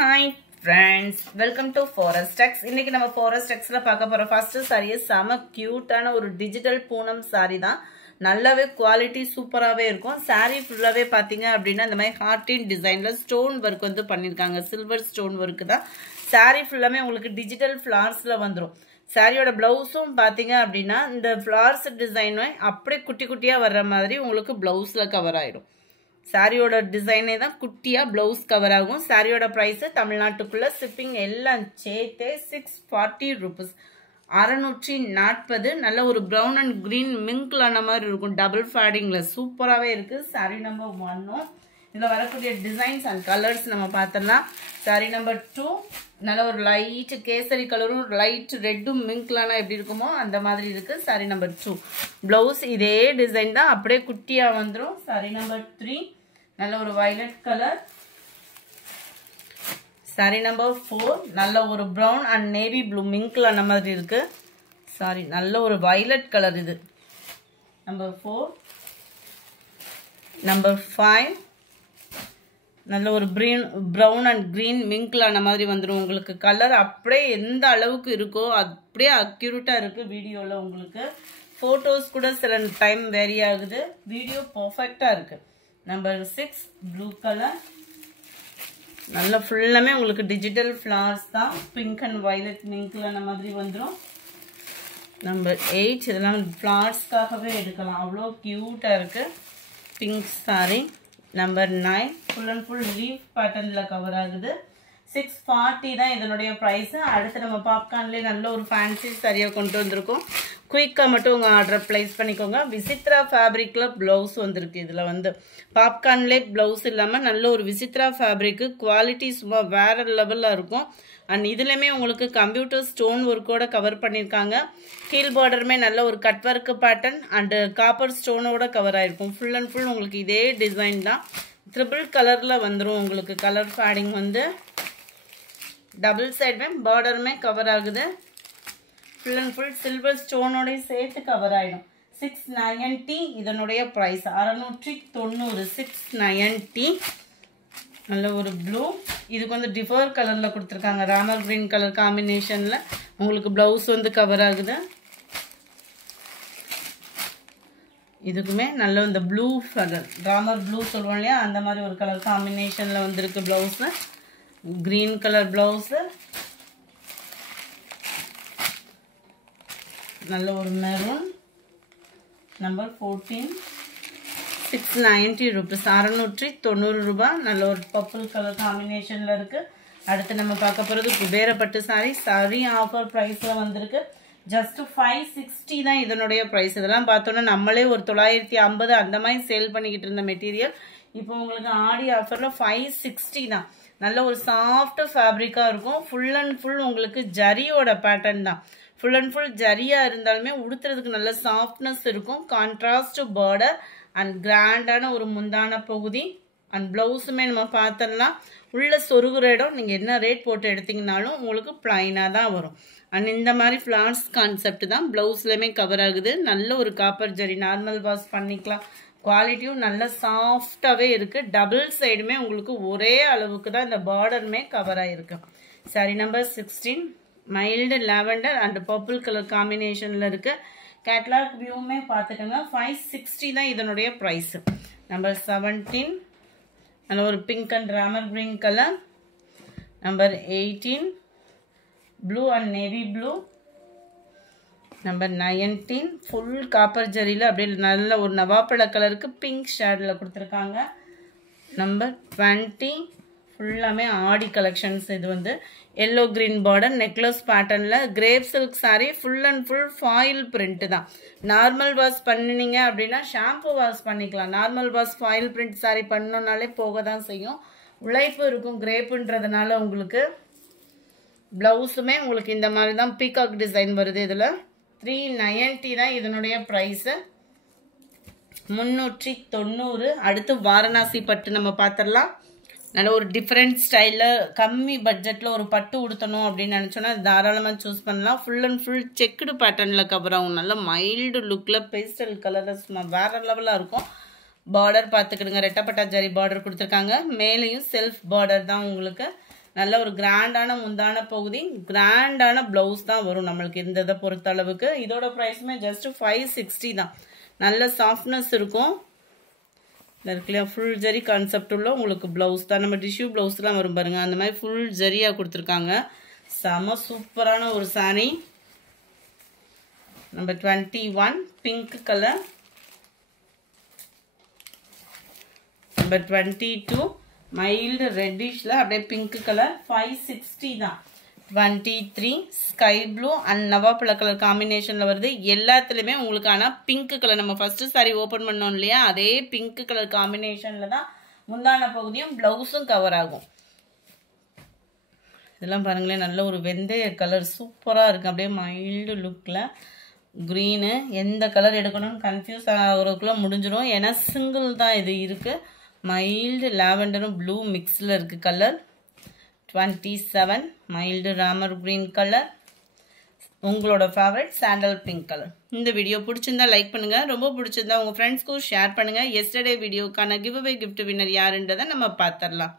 Hi friends, welcome to Forest Tex. இன்னைக்கு நம்ம Forest Texல பார்க்க போற first saree செம கியூட்டான ஒரு டிஜிட்டல் பூனம் saree தான். நல்லாவே குவாலிட்டி சூப்பராவே இருக்கும். saree ஃபுல்லாவே பாத்தீங்க அப்படினா இந்த மாதிரி ஹார்டின் டிசைன்ல ஸ்டோன் வர்க் வந்து பண்ணிருக்காங்க. சில்வர் ஸ்டோன் வர்க் தான். saree ஃபுல்லாமே உங்களுக்கு டிஜிட்டல் ஃப்ளார்ஸ்ல வந்துரும். சாரியோட பிளவுஸும் பாத்தீங்க அப்படினா இந்த ஃப்ளார்ஸ் டிசைனை அப்படியே குட்டி குட்டியா வர்ற மாதிரி உங்களுக்கு பிளவுஸ்ல கவர் ஆயிடும். சாரியோட டிசைனே தான் குட்டியா பிளவுஸ் கவர் ஆகும். சாரியோட பிரைஸ் தமிழ்நாட்டுக்குள்ள ஷிப்பிங் எல்லாம் சேர்த்தே 640 rupees 640. நல்ல ஒரு பிரவுன் அண்ட் கிரீன் மிங்க்லான மாதிரி இருக்கும். டபுள் ஃபேடிங்ல சூப்பராகவே இருக்கு. Sorry number 1. இதில் வரக்கூடிய டிசைன்ஸ் அண்ட் கலர்ஸ் நம்ம பார்த்துடலாம். சாரி நம்பர் 2 நல்ல ஒரு லைட் கேசரி கலரும் லைட் ரெட்டும் மிங்க்லானா எப்படி இருக்குமோ அந்த மாதிரி இருக்கு. சாரி நம்பர் 2 பிளவுஸ் இதே டிசைன் தான் அப்படியே குட்டியா வந்துடும். சாரி நம்பர் 3 நல்ல ஒரு வயலட் கலர். சாரி நம்பர் 4 நல்ல ஒரு பிரவுன் அண்ட் நேவி ப்ளூ மிங்க்லான மாதிரி இருக்கு. சாரி நல்ல ஒரு வயலட் கலர் இது. நம்பர் 4 நம்பர் 5 நல்ல ஒரு பிரவுன் அண்ட் கிரீன் மிங்க்லான மாதிரி வந்துடும். உங்களுக்கு கலர் அப்படியே எந்த அளவுக்கு இருக்கோ அப்படியே அக்யூரேட்டா இருக்கு. வீடியோல உங்களுக்கு போட்டோஸ் கூட சில டைம் வேரி ஆகுது. வீடியோ பர்ஃபெக்டா இருக்கு. Number 6 blue colour. நல்ல ஃபுல்லாமே உங்களுக்கு டிஜிட்டல் ஃப்ளார்ஸ் தான். பிங்க் அண்ட் வயலட் மிங்க்லான மாதிரி வந்துடும். நம்பர் 8 இதெல்லாம் ஃப்ளார்ஸ்க்காகவே எடுக்கலாம். அவ்வளோ கியூட்டா இருக்கு. Pink sari. Number 9 full and full leaf பேட்டர்ன்ல கவர் ஆகுது. 640 தான் இதனுடைய பிரைஸ். அடுத்து நம்ம பாப்கார்ன்லேயே நல்ல ஒரு ஃபேன்சி சரியாக கொண்டு வந்திருக்கோம். குயிக்காக மட்டும் உங்கள் ஆர்டர் ப்ளேஸ் பண்ணிக்கோங்க. விசித்ரா ஃபேப்ரிக்கில் ப்ளவுஸ் வந்திருக்கு. இதில் வந்து பாப்கார்ன்லேயே ப்ளவுஸ் இல்லாமல் நல்ல ஒரு விசித்ரா ஃபேப்ரிக்கு குவாலிட்டி சும்மா வேறு லெவலில் இருக்கும். அண்ட் இதுலையுமே உங்களுக்கு கம்ப்யூட்டர் ஸ்டோன் ஒர்க்கோட கவர் பண்ணியிருக்காங்க. கீழ் பார்டருமே நல்ல ஒரு cut work pattern and copper ஸ்டோனோட கவர் ஆகிருக்கும். ஃபுல் அண்ட் ஃபுல் உங்களுக்கு இதே டிசைன் தான். ட்ரிபிள் கலரில் வந்துடும். உங்களுக்கு கலர் ஃபேடிங் வந்து டபுள் சைடுமே பார்டருமே கவர் ஆகுது. ஃபுல் அண்ட் ஃபுல் சில்வர் ஸ்டோனோட சேர்த்து கவர் ஆகிடும். 690 இதனுடைய ப்ரைஸ் 690. 690 நல்ல ஒரு ப்ளூ. இதுக்கு வந்து டிஃபர் கலரில் கொடுத்துருக்காங்க. ராமர் கிரீன் கலர் காம்பினேஷனில் உங்களுக்கு ப்ளவுஸ் வந்து கவர் ஆகுது. இதுக்குமே நல்ல இந்த ப்ளூ கலர் ராமர் ப்ளூ சொல்லுவோம் இல்லையா, அந்த மாதிரி ஒரு கலர் காம்பினேஷனில் வந்துருக்கு. ப்ளவுஸில் கிரீன் கலர் ப்ளவுஸு. நல்ல ஒரு மெரூன். நம்பர் 14 690 rupees 690 ரூபாய். நல்ல ஒரு பர்பிள் கலர் காம்பினேஷனில் இருக்குது. அடுத்து நம்ம பார்க்க போகிறது குபேரப்பட்டு சாரி. சாரி ஆஃபர் ப்ரைஸில் வந்திருக்கு. ஜஸ்ட் 560 தான் இதனுடைய ப்ரைஸ். இதெல்லாம் பார்த்தோன்னா நம்மளே ஒரு 950 அந்த மாதிரி சேல் பண்ணிக்கிட்டு இருந்த மெட்டீரியல் இப்போ உங்களுக்கு ஆடி ஆஃபரில் 560 தான். நல்ல ஒரு சாஃப்ட் ஃபேப்ரிக்காக இருக்கும். ஃபுல் அண்ட் ஃபுல் உங்களுக்கு ஜரியோட பேட்டர்ன் தான். ஃபுல் அண்ட் ஃபுல் ஜரியாக இருந்தாலுமே உடுத்துறதுக்கு நல்ல சாஃப்ட்னஸ் இருக்கும். கான்ட்ராஸ்ட் பார்டர் அண்ட் கிராண்டான ஒரு முந்தான பகுதி. அண்ட் ப்ளவுஸுமே நம்ம பார்த்தோம்னா உள்ள சொருகுற இடம் நீங்கள் என்ன ரேட் போட்டு எடுத்தீங்கனாலும் உங்களுக்கு பிளைனாக தான் வரும். அண்ட் இந்த மாதிரி ஃப்ளார்ஸ் கான்செப்ட் தான் ப்ளவுஸ்லையுமே கவர் ஆகுது. நல்ல ஒரு காப்பர் ஜரி நார்மல் வாஷ் பண்ணிக்கலாம். குவாலிட்டியும் நல்ல சாஃப்டாகவே இருக்குது. டபுள் சைடுமே உங்களுக்கு ஒரே அளவுக்கு தான் இந்த பார்டருமே கவர் ஆகிருக்கு. Sorry number 16 mild lavender and purple colour காம்பினேஷனில் இருக்குது. கேட்லாக் வியூவுமே பார்த்துக்கோங்க. 560 தான் இதனுடைய ப்ரைஸ். நம்பர் 17 நல்ல ஒரு pink and Ramar green colour. Number 18 blue and navy blue. Number 19 full copper ஜரியில் அப்படியே நல்ல ஒரு நவாப்பழ கலருக்கு பிங்க் ஷேடில் கொடுத்துருக்காங்க. நம்பர் 20 ஃபுல்லாமே ஆடி கலெக்ஷன்ஸ். இது வந்து எல்லோ கிரீன் பார்டர் நெக்லஸ் பேட்டர்னில் crepe silk sari. Full and full foil print தான். நார்மல் வாஷ் பண்ணினீங்க அப்படின்னா ஷாம்பு வாஷ் பண்ணிக்கலாம். Normal wash foil print sari பண்ணோன்னாலே போக தான் செய்யும். உழைப்பு இருக்கும் கிரேப்புன்றதுனால. உங்களுக்கு ப்ளவுஸுமே உங்களுக்கு இந்த மாதிரி தான் பீகாக் டிசைன் வருது. இதில் 390 தான் இதனுடைய ப்ரைஸு. 390. அடுத்து வாரணாசி பட்டு நம்ம பார்த்துடலாம். நல்ல ஒரு டிஃப்ரெண்ட் ஸ்டைலில் கம்மி பட்ஜெட்டில் ஒரு பட்டு உடுத்தணும் அப்படின்னு நினச்சோன்னா தாராளமாக சூஸ் பண்ணலாம். ஃபுல் அண்ட் ஃபுல் செக்குடு பேட்டர்னில் கவர் ஆகும். நல்ல மைல்டு லுக்கில் பேஸ்டல் கலரில் சும்மா வேறு லெவலாக இருக்கும். பார்டர் பார்த்துக்கிடுங்க. ரெட்டப்பட்டா ஜரி பார்டர் கொடுத்துருக்காங்க. மேலேயும் செல்ஃப் பார்டர் தான் உங்களுக்கு. நல்ல ஒரு கிராண்டான முந்தான பகுதி, கிராண்டான ப்ளவுஸ் தான் வரும் நம்மளுக்கு இந்த இதை பொறுத்த அளவுக்கு. இதோட ப்ரைஸுமே ஜஸ்ட் 560 தான். நல்ல சாஃப்ட்னஸ் இருக்கும். இருக்குல்லையா, ஃபுல் ஜரி கான்செப்ட் உள்ள உங்களுக்கு ப்ளவுஸ் தான். நம்ம டிஷ்யூ ப்ளவுஸ்லாம் வரும் பாருங்க, அந்த மாதிரி ஃபுல் ஜரியாக கொடுத்துருக்காங்க. செம சூப்பரான ஒரு sari. Number 21 pink colour. Number 22 mild ரெட்டிஷ்ல அப்படியே பிங்க் கலர். 560 தான். 23 ஸ்கை ப்ளூ அண்ட் நவாப்பழ கலர் காம்பினேஷனில் வருது. எல்லாத்துலேயுமே உங்களுக்கு ஆனால் பிங்க் கலர், நம்ம ஃபஸ்ட்டு சாரி ஓப்பன் பண்ணோம் இல்லையா, அதே பிங்க் கலர் காம்பினேஷனில் தான் முந்தான பகுதியும் ப்ளவுஸும் கவர் ஆகும். இதெல்லாம் பாருங்களேன், நல்ல ஒரு வெந்தய கலர் சூப்பராக இருக்குது. அப்படியே மைல்டு லுக்கில் க்ரீனு. எந்த கலர் எடுக்கணும்னு கன்ஃபியூஸ் ஆகிறதுக்குள்ளே முடிஞ்சிடும், ஏன்னா சிங்கிள் தான் இது இருக்குது. மைல்டு லாவெண்டரும் ப்ளூ மிக்ஸில் இருக்குது colour. 27 mild Ramar green colour. உங்களோட ஃபேவரட் சாண்டல் பிங்க் கலர். இந்த வீடியோ பிடிச்சிருந்தா லைக் பண்ணுங்கள், ரொம்ப பிடிச்சிருந்தா உங்கள் ஃப்ரெண்ட்ஸ்க்கும் ஷேர் பண்ணுங்கள். எஸ்டர்டே வீடியோக்கான கிவ் அவே கிஃப்ட் வின்னர் யாருன்றதை நம்ம பார்த்துடலாம்.